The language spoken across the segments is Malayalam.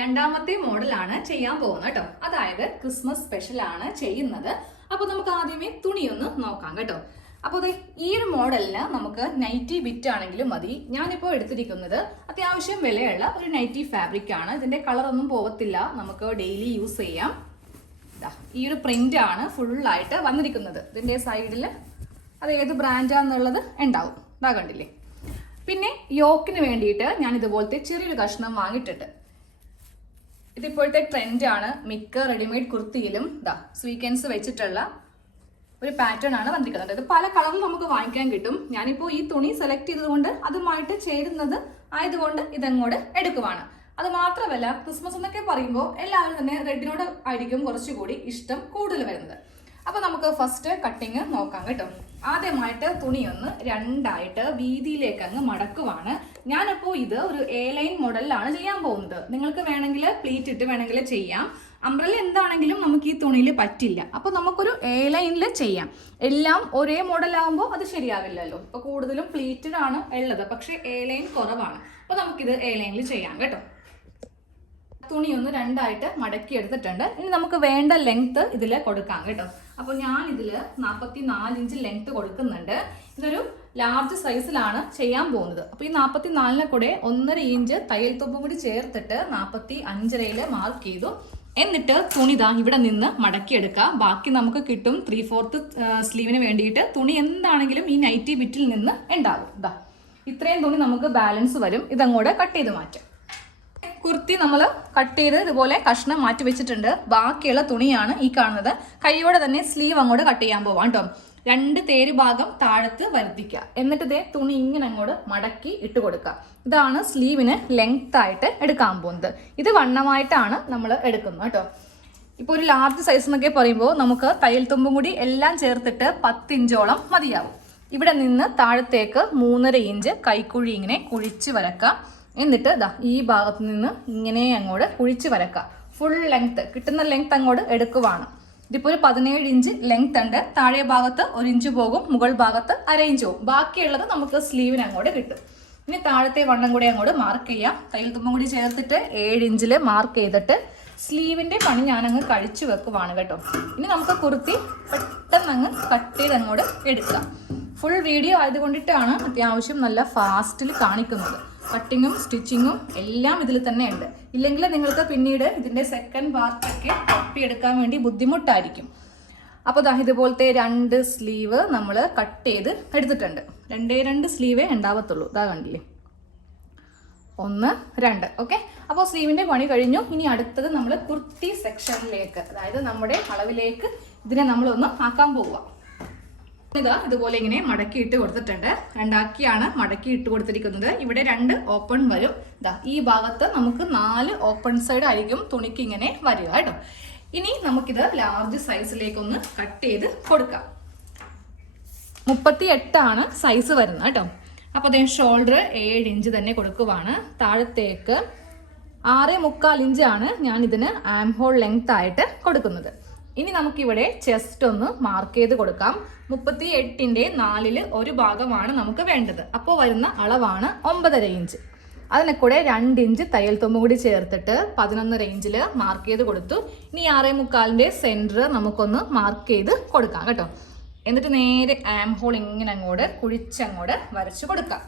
രണ്ടാമത്തെ മോഡലാണ് ചെയ്യാൻ പോകുന്നത് കേട്ടോ. അതായത് ക്രിസ്മസ് സ്പെഷ്യൽ ആണ് ചെയ്യുന്നത്. അപ്പോൾ നമുക്ക് ആദ്യമേ തുണിയൊന്ന് നോക്കാം കേട്ടോ. അപ്പോൾ ഈ ഒരു മോഡലിന് നമുക്ക് നൈറ്റി ബിറ്റ് ആണെങ്കിലും മതി. ഞാനിപ്പോൾ എടുത്തിരിക്കുന്നത് അത്യാവശ്യം വിലയുള്ള ഒരു നൈറ്റി ഫാബ്രിക് ആണ്. ഇതിന്റെ കളർ ഒന്നും പോകത്തില്ല, നമുക്ക് ഡെയിലി യൂസ് ചെയ്യാം. ഈ ഒരു പ്രിന്റ് ആണ് ഫുള്ളായിട്ട് വന്നിരിക്കുന്നത്. ഇതിന്റെ സൈഡിൽ അത് ഏത് ബ്രാൻഡാന്നുള്ളത് ഉണ്ടാവും. ഇതാ കണ്ടില്ലേ. പിന്നെ യോക്കിന് വേണ്ടിയിട്ട് ഞാൻ ഇതുപോലത്തെ ചെറിയൊരു കഷ്ണം വാങ്ങിയിട്ടുണ്ട്. ഇതിപ്പോഴത്തെ ട്രെൻഡാണ്. മിക്ക റെഡിമെയ്ഡ് കുർത്തിയിലും സ്വീക്കൻസ് വെച്ചിട്ടുള്ള ഒരു പാറ്റേൺ ആണ് വന്നിരിക്കുന്നത്. ഇത് പല കളറിൽ നമുക്ക് വാങ്ങിക്കാൻ കിട്ടും. ഞാനിപ്പോൾ ഈ തുണി സെലക്ട് ചെയ്തതുകൊണ്ട് അതുമായിട്ട് ചേരുന്നത് ആയതുകൊണ്ട് ഇതങ്ങോട്ട് എടുക്കുവാണ്. അത് മാത്രമല്ല, ക്രിസ്മസ് എന്നൊക്കെ പറയുമ്പോൾ എല്ലാവരും തന്നെ റെഡിനോട് ആയിരിക്കും കുറച്ചുകൂടി ഇഷ്ടം കൂടുതൽ വരുന്നത്. അപ്പോൾ നമുക്ക് ഫസ്റ്റ് കട്ടിങ് നോക്കാം കേട്ടോ. ആദ്യമായിട്ട് തുണിയൊന്ന് രണ്ടായിട്ട് വീതിയിലേക്ക് അങ്ങ് മടക്കുവാണ്. ഞാനപ്പോൾ ഇത് ഒരു എ ലൈൻ മോഡലിലാണ് ചെയ്യാൻ പോകുന്നത്. നിങ്ങൾക്ക് വേണമെങ്കിൽ പ്ലീറ്റ് ഇട്ട് വേണമെങ്കിൽ ചെയ്യാം. അംബ്രല്ല എന്താണെങ്കിലും നമുക്ക് ഈ തുണിയിൽ പറ്റില്ല. അപ്പോൾ നമുക്കൊരു എ ലൈനിൽ ചെയ്യാം. എല്ലാം ഒരേ മോഡലാകുമ്പോൾ അത് ശരിയാവില്ലല്ലോ. ഇപ്പോൾ കൂടുതലും പ്ലീറ്റഡ് ആണ് ഉള്ളത്, പക്ഷേ എ ലൈൻ കുറവാണ്. അപ്പോൾ നമുക്കിത് എ ലൈനിൽ ചെയ്യാം കേട്ടോ. തുണി ഒന്ന് രണ്ടായിട്ട് മടക്കി എടുത്തിട്ടുണ്ട്. ഇനി നമുക്ക് വേണ്ട ലെങ്ത് ഇതിൽ കൊടുക്കാം കേട്ടോ. അപ്പോൾ ഞാൻ ഇതിൽ 44 ഇഞ്ച് ലെങ്ത് കൊടുക്കുന്നുണ്ട്. ഇതൊരു ലാർജ് സൈസിലാണ് ചെയ്യാൻ പോകുന്നത്. അപ്പോൾ ഈ 44നെ കൂടെ 1.5 ഇഞ്ച് തയ്യൽ തുമ്പും കൂടി ചേർത്തിട്ട് 45.5 മാർക്ക് ചെയ്തു. എന്നിട്ട് തുണി ഇവിടെ നിന്ന് മടക്കിയെടുക്കുക. ബാക്കി നമുക്ക് കിട്ടും 3/4 സ്ലീവിന് വേണ്ടിയിട്ട്. തുണി എന്താണെങ്കിലും ഈ നൈറ്റി ബിറ്റിൽ നിന്ന് ഉണ്ടാകും. ഇത്രയും തുണി നമുക്ക് ബാലൻസ് വരും. ഇതങ്ങോട്ട് കട്ട് ചെയ്ത് മാറ്റാം. കുർത്തി നമ്മൾ കട്ട് ചെയ്ത് ഇതുപോലെ കഷ്ണം മാറ്റി വെച്ചിട്ടുണ്ട്. ബാക്കിയുള്ള തുണിയാണ് ഈ കാണുന്നത്. കൈയോടെ തന്നെ സ്ലീവ് അങ്ങോട്ട് കട്ട് ചെയ്യാൻ പോവാം കേട്ടോ. 2 തേര് ഭാഗം താഴത്ത് വരുത്തിക്കുക. എന്നിട്ട് ഇതേ തുണി ഇങ്ങനെ അങ്ങോട്ട് മടക്കി ഇട്ട് കൊടുക്കുക. ഇതാണ് സ്ലീവിന് ലെങ്ത് ആയിട്ട് എടുക്കാൻ പോകുന്നത്. ഇത് വണ്ണമായിട്ടാണ് നമ്മൾ എടുക്കുന്നത് കേട്ടോ. ഇപ്പോൾ ഒരു ലാർജ് സൈസ് എന്നൊക്കെ പറയുമ്പോൾ നമുക്ക് തയ്യൽ തുമ്പും കൂടി എല്ലാം ചേർത്തിട്ട് 10 ഇഞ്ചോളം മതിയാവും. ഇവിടെ നിന്ന് താഴത്തേക്ക് 3.5 ഇഞ്ച് കൈക്കുഴി ഇങ്ങനെ കുഴിച്ച് വരക്കാം. എന്നിട്ട് ഈ ഭാഗത്ത് നിന്ന് ഇങ്ങനെ അങ്ങോട്ട് കുഴിച്ച് വരക്കാം. ഫുൾ ലെങ്ത് കിട്ടുന്ന ലെങ്ത് അങ്ങോട്ട് എടുക്കുവാണ്. ഇതിപ്പോൾ ഒരു 17 ഇഞ്ച് ലെങ്ത് ഉണ്ട്. താഴെ ഭാഗത്ത് 1 ഇഞ്ച് പോകും, മുകൾ ഭാഗത്ത് 1/2 ഇഞ്ച് പോകും. ബാക്കിയുള്ളത് നമുക്ക് സ്ലീവിന് അങ്ങോട്ട് കിട്ടും. ഇനി താഴത്തെ വണ്ണം കൂടി അങ്ങോട്ട് മാർക്ക് ചെയ്യാം. തയ്യൽ തുമ്പും കൂടി ചേർത്തിട്ട് 7 ഇഞ്ചിൽ മാർക്ക് ചെയ്തിട്ട് സ്ലീവിന്റെ പണി ഞാനങ്ങ് കഴിച്ചു വെക്കുവാണ് കേട്ടോ. ഇനി നമുക്ക് കുർത്തി പെട്ടെന്ന് അങ്ങ് കട്ട് ചെയ്ത് അങ്ങോട്ട് എടുക്കാം. ഫുൾ വീഡിയോ ആയതുകൊണ്ടിട്ടാണ് അത്യാവശ്യം നല്ല ഫാസ്റ്റിൽ കാണിക്കുന്നത്. കട്ടിങ്ങും സ്റ്റിച്ചിങ്ങും എല്ലാം ഇതിൽ തന്നെ ഉണ്ട്. ഇല്ലെങ്കിൽ നിങ്ങൾക്ക് പിന്നീട് ഇതിൻ്റെ സെക്കൻഡ് പാർട്ടൊക്കെ തപ്പിയെടുക്കാൻ വേണ്ടി ബുദ്ധിമുട്ടായിരിക്കും. അപ്പോൾ ഇതുപോലത്തെ 2 സ്ലീവ് നമ്മൾ കട്ട് ചെയ്ത് എടുത്തിട്ടുണ്ട്. 2 സ്ലീവേ ഉണ്ടാവത്തുള്ളൂ. കണ്ടില്ലേ, 1, 2. ഓക്കെ, അപ്പോൾ സ്ലീവിൻ്റെ പണി കഴിഞ്ഞു. ഇനി അടുത്തത് നമ്മൾ കുർത്തി സെക്ഷനിലേക്ക്, അതായത് നമ്മുടെ അളവിലേക്ക് ഇതിനെ നമ്മളൊന്ന് ആക്കാൻ പോവുക. ഇതുപോലെ ഇങ്ങനെ മടക്കി ഇട്ട് കൊടുത്തിട്ടുണ്ട്. 2 ആക്കിയാണ് മടക്കി ഇട്ട് കൊടുത്തിരിക്കുന്നത്. ഇവിടെ 2 ഓപ്പൺ വരും. ഈ ഭാഗത്ത് നമുക്ക് 4 ഓപ്പൺ സൈഡ് ആയിരിക്കും തുണിക്ക് ഇങ്ങനെ വരിക കേട്ടോ. ഇനി നമുക്കിത് ലാർജ് സൈസിലേക്കൊന്ന് കട്ട് ചെയ്ത് കൊടുക്കാം. 38 ആണ് സൈസ് വരുന്നത് കേട്ടോ. അപ്പോൾ അതേ ഷോൾഡർ 7 ഇഞ്ച് തന്നെ കൊടുക്കുവാണ്. താഴത്തേക്ക് 6.25 ഇഞ്ചാണ് ഞാൻ ഇതിന് ആം ഹോൾ ലെങ്ത് ആയിട്ട് കൊടുക്കുന്നത്. ഇനി നമുക്കിവിടെ ചെസ്റ്റ് ഒന്ന് മാർക്ക് ചെയ്ത് കൊടുക്കാം. 38ന്റെ 4ൽ 1 ഭാഗമാണ് നമുക്ക് വേണ്ടത്. അപ്പോൾ വരുന്ന അളവാണ് 9.5 ഇഞ്ച്. അതിനെ കൂടെ 2 ഇഞ്ച് തയ്യൽ തുമ്പും കൂടി ചേർത്തിട്ട് 11.5 ഇഞ്ചിൽ മാർക്ക് ചെയ്ത് കൊടുത്തു. ഇനി 6.25ന്റെ സെന്റർ നമുക്കൊന്ന് മാർക്ക് ചെയ്ത് കൊടുക്കാം കേട്ടോ. എന്നിട്ട് നേരെ ആം ഹോൾ ഇങ്ങനെ അങ്ങോട്ട് കുഴിച്ചങ്ങോട്ട് വരച്ചു കൊടുക്കാം.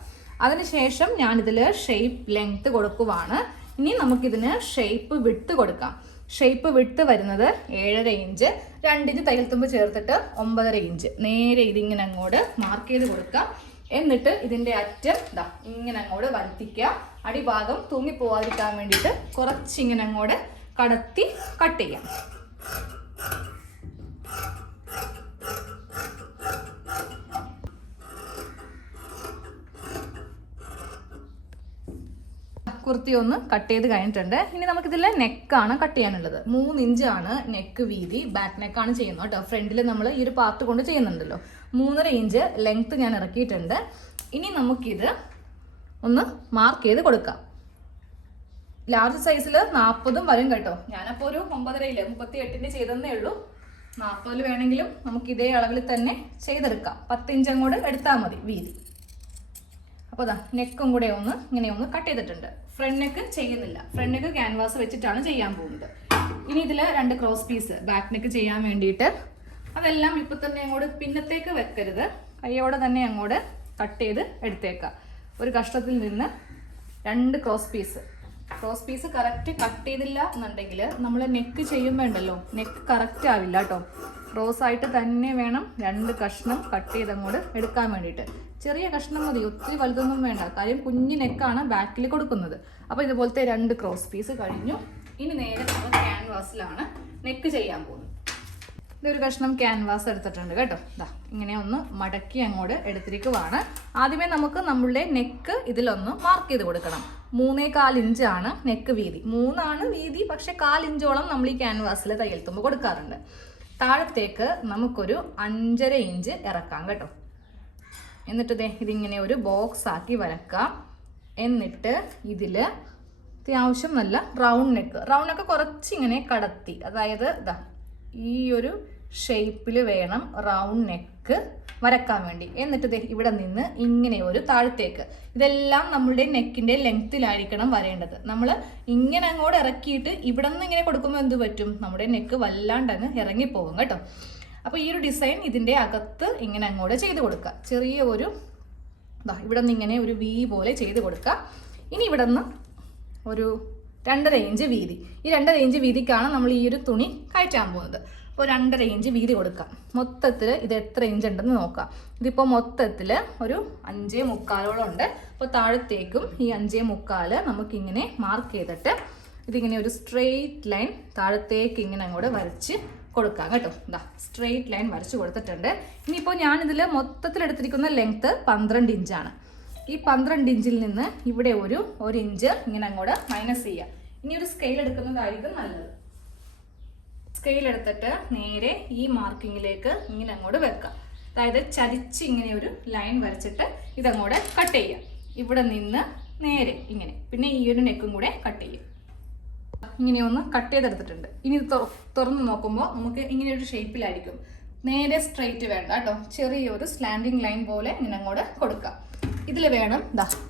അതിനുശേഷം ഞാനിതിൽ ഷേപ്പ് ലെങ്ത് കൊടുക്കുവാണ്. ഇനി നമുക്കിതിന് ഷേപ്പ് വിട്ട് കൊടുക്കാം. ഷേപ്പ് വിട്ട് വരുന്നത് 7.5 ഇഞ്ച്. 2 ഇഞ്ച് തയ്യൽ തുമ്പ് ചേർത്തിട്ട് 9.5 ഇഞ്ച്. നേരെ ഇതിങ്ങനെ അങ്ങോട്ട് മാർക്ക് ചെയ്ത് കൊടുക്കാം. എന്നിട്ട് ഇതിൻ്റെ അറ്റം ഇങ്ങനെ അങ്ങോട്ട് വരുത്തിക്കുക. അടിഭാഗം തൂങ്ങിപ്പോവാതിരിക്കാൻ വേണ്ടിയിട്ട് കുറച്ചിങ്ങനെ അങ്ങോട്ട് കടത്തി കട്ട് ചെയ്യാം. കുർത്തി ഒന്ന് കട്ട് ചെയ്ത് കഴിഞ്ഞിട്ടുണ്ട്. ഇനി നമുക്കിതിൽ നെക്കാണ് കട്ട് ചെയ്യാനുള്ളത്. 3 ഇഞ്ചാണ് നെക്ക് വീതി. ബാക്ക് നെക്കാണ് ചെയ്യുന്നത് കേട്ടോ. ഫ്രണ്ടിൽ നമ്മൾ ഈ ഒരു പാർട്ട് കൊണ്ട് ചെയ്യുന്നുണ്ടല്ലോ. 3.5 ഇഞ്ച് ലെങ്ത് ഞാൻ ഇറക്കിയിട്ടുണ്ട്. ഇനി നമുക്കിത് ഒന്ന് മാർക്ക് ചെയ്ത് കൊടുക്കാം. ലാർജ് സൈസിൽ 40 വരും കേട്ടോ. ഞാനപ്പോൾ ഒരു 9.5 38ന്റെ ചെയ്തെന്നേ ഉള്ളൂ. 40 വേണമെങ്കിലും നമുക്ക് ഇതേ അളവിൽ തന്നെ ചെയ്തെടുക്കാം. 10 ഇഞ്ച് അങ്ങോട്ട് എടുത്താൽ മതി വീതി. അപ്പോൾ നെക്കും കൂടെ ഇങ്ങനെ ഒന്ന് കട്ട് ചെയ്തിട്ടുണ്ട്. ഫ്രണ്ട് നെക്ക് ചെയ്യുന്നില്ല. ഫ്രണ്ട് നെക്ക് ക്യാൻവാസ് വെച്ചിട്ടാണ് ചെയ്യാൻ പോകുന്നത്. ഇനി ഇതിൽ 2 ക്രോസ് പീസ് ബാക്ക് നെക്ക് ചെയ്യാൻ വേണ്ടിയിട്ട് അതെല്ലാം ഇപ്പം തന്നെ അങ്ങോട്ട് പിന്നത്തേക്ക് വെക്കരുത്, കൈയോടെ തന്നെ അങ്ങോട്ട് കട്ട് ചെയ്ത് എടുത്തേക്കാം. ഒരു കഷ്ണത്തിൽ നിന്ന് 2 ക്രോസ് പീസ് കറക്റ്റ് കട്ട് ചെയ്തില്ല എന്നുണ്ടെങ്കിൽ നമ്മൾ നെക്ക് ചെയ്യുമ്പോൾ ഉണ്ടല്ലോ, നെക്ക് കറക്റ്റ് ആവില്ല കേട്ടോ. ക്രോസ് ആയിട്ട് തന്നെ വേണം 2 കഷ്ണം കട്ട് ചെയ്ത് അങ്ങോട്ട് എടുക്കാൻ വേണ്ടിയിട്ട്. ചെറിയ കഷ്ണം മതി, ഒത്തിരി വലുതൊന്നും വേണ്ട, കാര്യം കുഞ്ഞു നെക്കാണ് ബാക്കിൽ കൊടുക്കുന്നത്. അപ്പോൾ ഇതുപോലത്തെ 2 ക്രോസ് പീസ് കഴിഞ്ഞു. ഇനി നേരെ നമ്മൾ ക്യാൻവാസിലാണ് നെക്ക് ചെയ്യാൻ പോകുന്നത്. ഇതൊരു കഷ്ണം ക്യാൻവാസ് എടുത്തിട്ടുണ്ട് കേട്ടോ. ഇതാ ഇങ്ങനെ ഒന്ന് മടക്കി അങ്ങോട്ട് എടുത്തിരിക്കുവാണ്. ആദ്യമേ നമുക്ക് നമ്മളുടെ നെക്ക് ഇതിലൊന്ന് മാർക്ക് ചെയ്ത് കൊടുക്കണം. 3.25 ഇഞ്ചാണ് നെക്ക് വീതി. 3 ആണ് വീതി, പക്ഷെ 1/4 ഇഞ്ചോളം നമ്മൾ ഈ ക്യാൻവാസിൽ തയ്യൽ തുമ്പ് കൊടുക്കാറുണ്ട്. താഴത്തേക്ക് നമുക്കൊരു 5.5 ഇഞ്ച് ഇറക്കാം കേട്ടോ. എന്നിട്ട് ഇതിങ്ങനെ ഒരു ബോക്സ് ആക്കി വരക്കാം. എന്നിട്ട് ഇതിൽ അത്യാവശ്യം നല്ല റൗണ്ട് നെക്ക് കുറച്ചിങ്ങനെ കടത്തി, അതായത് ഇതാ ഈ ഒരു ഷേപ്പിൽ വേണം റൗണ്ട് നെക്ക് വരക്കാൻ വേണ്ടി. എന്നിട്ട് ഇവിടെ നിന്ന് ഇങ്ങനെ ഒരു താഴത്തേക്ക്, ഇതെല്ലാം നമ്മളുടെ നെക്കിൻ്റെ ലെങ്ത്തിലായിരിക്കണം വരേണ്ടത്. നമ്മൾ ഇങ്ങനെ അങ്ങോട്ട് ഇറക്കിയിട്ട് ഇവിടെ നിന്ന് ഇങ്ങനെ കൊടുക്കുമ്പോൾ എന്ത് പറ്റും, നമ്മുടെ നെക്ക് വല്ലാണ്ടങ്ങ് ഇറങ്ങിപ്പോകും കേട്ടോ. അപ്പോൾ ഈ ഒരു ഡിസൈൻ ഇതിൻ്റെ അകത്ത് ഇങ്ങനെ അങ്ങോട്ട് ചെയ്ത് കൊടുക്കുക. ചെറിയ ഒരു ഇവിടെ നിന്ന് ഇങ്ങനെ ഒരു വി പോലെ ചെയ്ത് കൊടുക്കുക. ഇനി ഇവിടെ നിന്ന് ഒരു 2.5 ഇഞ്ച് വീതി, ഈ 2.5 ഇഞ്ച് വീതിക്കാണ് നമ്മൾ ഈ ഒരു തുണി കയറ്റാൻ പോകുന്നത്. അപ്പോൾ 2.5 ഇഞ്ച് വീതി കൊടുക്കാം. മൊത്തത്തിൽ ഇത് എത്ര ഇഞ്ച് ഉണ്ടെന്ന് നോക്കാം. ഇതിപ്പോൾ മൊത്തത്തിൽ ഒരു 5.25 ഉണ്ട്. അപ്പോൾ താഴത്തേക്കും ഈ 5.25 നമുക്കിങ്ങനെ മാർക്ക് ചെയ്തിട്ട് ഇതിങ്ങനെ ഒരു സ്ട്രെയിറ്റ് ലൈൻ താഴത്തേക്ക് ഇങ്ങനെ അങ്ങോട്ട് വരച്ച് കൊടുക്കാം കേട്ടോ. ഇതാ സ്ട്രെയിറ്റ് ലൈൻ വരച്ച് കൊടുത്തിട്ടുണ്ട്. ഇനിയിപ്പോൾ ഞാനിതിൽ മൊത്തത്തിൽ എടുത്തിരിക്കുന്ന ലെങ്ത്ത് 12 ഇഞ്ചാണ്. ഈ 12 ഇഞ്ചിൽ നിന്ന് ഇവിടെ ഒരു ഇഞ്ച് ഇങ്ങനെ അങ്ങോട്ട് മൈനസ് ചെയ്യുക. ഇനി ഒരു സ്കെയിൽ എടുക്കുന്നതായിരിക്കും നല്ലത്. സ്കെയിൽ എടുത്തിട്ട് നേരെ ഈ മാർക്കിങ്ങിലേക്ക് ഇങ്ങനെ അങ്ങോട്ട് വെക്കുക. അതായത് ചരിച്ച് ഇങ്ങനെ ഒരു ലൈൻ വരച്ചിട്ട് ഇതങ്ങോട്ട് കട്ട് ചെയ്യുക. ഇവിടെ നിന്ന് നേരെ ഇങ്ങനെ, പിന്നെ ഈ ഒരു നെക്കും കൂടെ കട്ട് ചെയ്യും. ഇങ്ങനെ ഒന്ന് കട്ട് ചെയ്തെടുത്തിട്ടുണ്ട്. ഇനി ഇത് തുറന്ന് നോക്കുമ്പോൾ നമുക്ക് ഇങ്ങനെ ഒരു ഷേപ്പിലായിരിക്കും. നേരെ സ്ട്രെയിറ്റ് വേണ്ട കേട്ടോ, ചെറിയൊരു സ്ലാൻഡിങ് ലൈൻ പോലെ ഇങ്ങനെ അങ്ങോട്ട് കൊടുക്കുക. ഇതിൽ വേണം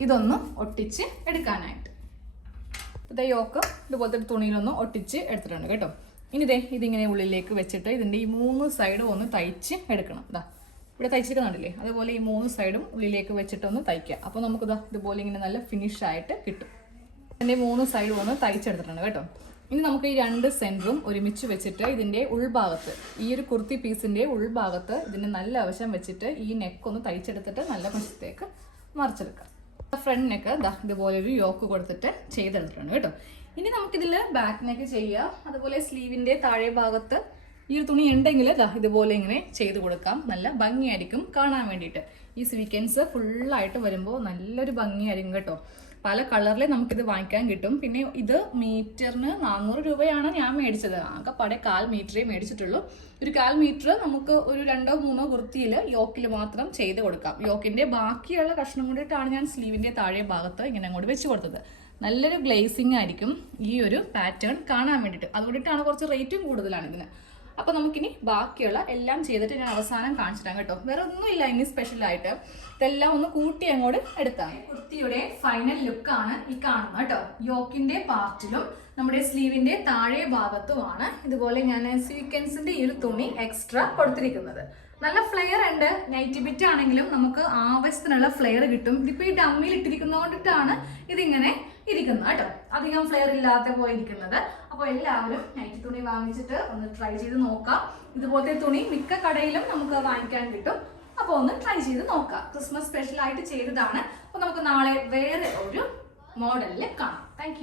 ഇതൊന്ന് ഒട്ടിച്ച് എടുക്കാനായിട്ട്. ഇത് യോക്ക് ഇതുപോലത്തെ തുണിയിലൊന്ന് ഒട്ടിച്ച് എടുത്തിട്ടുണ്ട് കേട്ടോ. ഇനി ഇതിങ്ങനെ ഉള്ളിലേക്ക് വെച്ചിട്ട് ഇതിൻ്റെ ഈ 3 സൈഡും ഒന്ന് തയ്ച്ച് എടുക്കണം. ഇവിടെ തയ്ച്ചിരിക്കുന്നുണ്ടല്ലേ, അതുപോലെ ഈ 3 സൈഡും ഉള്ളിലേക്ക് വെച്ചിട്ടൊന്ന് തയ്ക്കുക. അപ്പോൾ നമുക്ക് ഇതുപോലെ ഇങ്ങനെ നല്ല ഫിനിഷ് ആയിട്ട് കിട്ടും. ഇതിൻ്റെ 3 സൈഡും ഒന്ന് തയ്ച്ചെടുത്തിട്ടുണ്ട് കേട്ടോ. ഇനി നമുക്ക് ഈ 2 സെൻറ്ററും ഒരുമിച്ച് വെച്ചിട്ട് ഇതിൻ്റെ ഉൾഭാഗത്ത്, ഈ ഒരു കുർത്തി പീസിൻ്റെ ഉൾഭാഗത്ത് ഇതിൻ്റെ നല്ല വശം വെച്ചിട്ട് ഈ നെക്കൊന്ന് തയ്ച്ചെടുത്തിട്ട് നല്ല വശത്തേക്ക് മറിച്ചെടുക്കാം. ഫ്രണ്ട് നെക്ക് ഇതുപോലെ ഒരു യോക്ക് കൊടുത്തിട്ട് ചെയ്തെടുത്തിട്ടുണ്ട് കേട്ടോ. ഇനി നമുക്കിതിൽ ബാക്ക് നെക്ക് ചെയ്യാം. അതുപോലെ സ്ലീവിൻ്റെ താഴെ ഭാഗത്ത് ഈ ഒരു തുണി ഉണ്ടെങ്കിൽ ഇതുപോലെ ഇങ്ങനെ ചെയ്ത് കൊടുക്കാം. നല്ല ഭംഗിയായിരിക്കും കാണാൻ വേണ്ടിയിട്ട്. ഈ സ്വീക്കൻസ് ഫുള്ളായിട്ട് വരുമ്പോൾ നല്ലൊരു ഭംഗിയായിരിക്കും കേട്ടോ. പല കളറിൽ നമുക്കിത് വാങ്ങിക്കാൻ കിട്ടും. പിന്നെ ഇത് മീറ്ററിന് 400 രൂപയാണ് ഞാൻ മേടിച്ചത്. ആകെ 1/4 മീറ്ററേ മേടിച്ചിട്ടുള്ളൂ. ഒരു 1/4 മീറ്റർ നമുക്ക് ഒരു 2-3 കുർത്തിയിൽ യോക്കിൽ മാത്രം ചെയ്ത് കൊടുക്കാം. യോക്കിൻ്റെ ബാക്കിയുള്ള കഷ്ണം കൊണ്ടിട്ടാണ് ഞാൻ സ്ലീവിൻ്റെ താഴെ ഭാഗത്ത് ഇങ്ങനെ അങ്ങോട്ട് വെച്ച് കൊടുത്തത്. നല്ലൊരു ഗ്ലേസിങ് ആയിരിക്കും ഈ ഒരു പാറ്റേൺ കാണാൻ വേണ്ടിയിട്ട്. അതുകൊണ്ടിട്ടാണ് കുറച്ച് റേറ്റും കൂടുതലാണ് ഇതിന്. അപ്പോൾ നമുക്കിനി ബാക്കിയുള്ള എല്ലാം ചെയ്തിട്ട് ഞാൻ അവസാനം കാണിച്ചിട്ടാണ് കേട്ടോ. വേറെ ഒന്നുമില്ല ഇനി സ്പെഷ്യലായിട്ട്. ഇതെല്ലാം ഒന്ന് കൂട്ടി അങ്ങോട്ട് എടുത്താൽ കുർത്തിയുടെ ഫൈനൽ ലുക്കാണ് ഈ കാണുന്നത് കേട്ടോ. യോക്കിന്റെ പാർട്ടിലും നമ്മുടെ സ്ലീവിന്റെ താഴെ ഭാഗത്തുമാണ് ഇതുപോലെ ഞാൻ സ്വീക്കൻസിന്റെ ഈ ഒരു തുണി എക്സ്ട്രാ കൊടുത്തിരിക്കുന്നത്. നല്ല ഫ്ലെയർ ഉണ്ട്. നൈറ്റി ബിറ്റ് ആണെങ്കിലും നമുക്ക് ആവശ്യത്തിനുള്ള ഫ്ലെയർ കിട്ടും. ഇതിപ്പോൾ ഈ ഡമ്മിയിൽ ഇട്ടിരിക്കുന്നതുകൊണ്ടിട്ടാണ് ഇതിങ്ങനെ ഇരിക്കുന്നത് കേട്ടോ. അധികം ഫ്ലെയർ ഇല്ലാതെ പോയിരിക്കുന്നത്. അപ്പോൾ എല്ലാവരും നൈറ്റി തുണി വാങ്ങിച്ചിട്ട് ഒന്ന് ട്രൈ ചെയ്ത് നോക്കാം. ഇതുപോലത്തെ തുണി മിക്ക കടയിലും നമുക്ക് വാങ്ങിക്കാൻ കിട്ടും. അപ്പോൾ ഒന്ന് ട്രൈ ചെയ്ത് നോക്കാം. ക്രിസ്മസ് സ്പെഷ്യൽ ആയിട്ട് ചെയ്തതാണ്. അപ്പോൾ നമുക്ക് നാളെ വേറെ ഒരു മോഡലിൽ കാണാം. താങ്ക്